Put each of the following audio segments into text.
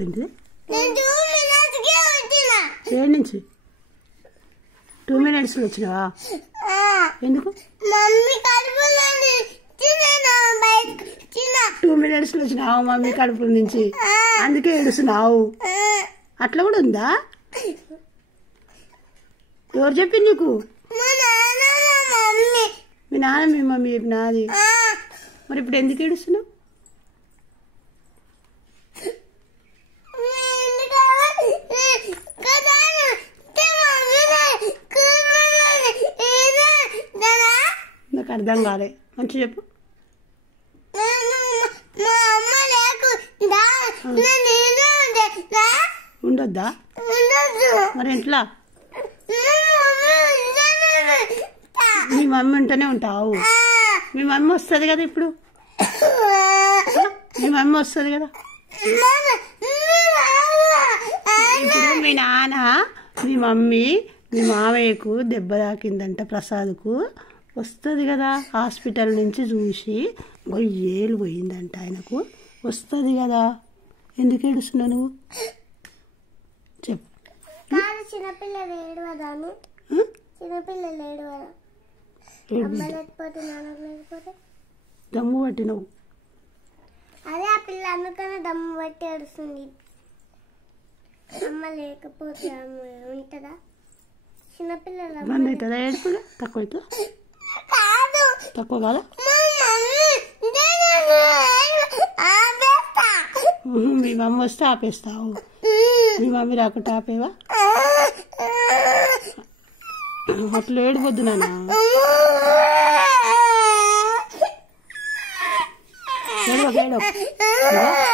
ఏంటి ఏడు నుంచి 2 minutes వచ్చినావా? ఎందుకు 2 minutes వచ్చినావు మమ్మీ కడుపుల నుంచి, అందుకే ఏడుస్తున్నావు. అట్లా కూడా ఉందా? ఎవరు చెప్పింది నీకు? మీ నాన్న మీ మమ్మీ చెప్పినది. మరి ఇప్పుడు ఎందుకు ఏడుస్తున్నావు? నాకు అర్థం కాలే, మంచి చెప్పు. ఉండొద్దా? మరి ఎట్లా? మీ మమ్మీ ఉంటేనే ఉంటావు. మీ మమ్మీ వస్తుంది కదా ఇప్పుడు, మీ మమ్మీ వస్తుంది కదా. ఇప్పుడు మీ నాన్న మీ మమ్మీ మీ మామయ్యకు దెబ్బ తాకిందంట, ప్రసాద్కు వస్తుంది కదా. హాస్పిటల్ నుంచి చూసి 1000 పోయిందంట ఆయనకు, వస్తుంది కదా. ఎందుకు ఏడుస్తున్నావు నువ్వు చెప్పు. చిన్నపిల్లలు ఏడవదాను, చిన్నపిల్లలు ఏడవదా? దమ్ము పట్టినవు. అదే ఆ పిల్ల అందుకనే దమ్ము పట్టి ఏడుస్తుంది. అమ్మ లేకపోతే ఉంటుందా? చిన్నపిల్లలు బంద్ అవుతుందా? ఏడుపుగా తక్కువ అవుతుందా? తక్కువ కాదా? మీ మమ్మీ వస్తే ఆపేస్తావు, మీ మమ్మీ రాకుంటే ఆపేవా? అట్లా ఏడిపోద్దు నాన్న.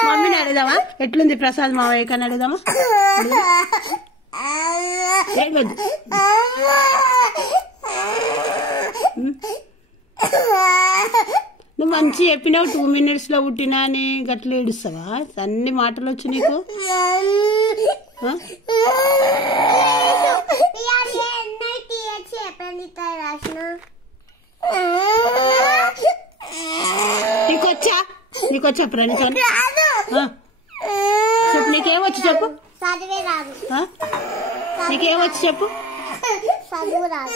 మమ్మీని అడుగుదామా ఎట్లుంది ప్రసాద్ మావయ్య కన్నా అడుగుదామా? ఏడవద్దు. నువ్వు మంచి చెప్పినావు 2 minutes పుట్టినా అని గట్ల ఏడుస్తావా? అన్ని మాటలు వచ్చి నీకు. నీకొచ్చా ప్రణితం? చెప్పు, నీకేమొచ్చు చెప్పు. చదివే రాదు. నీకేమొచ్చు చెప్పు. చదువు రాదు.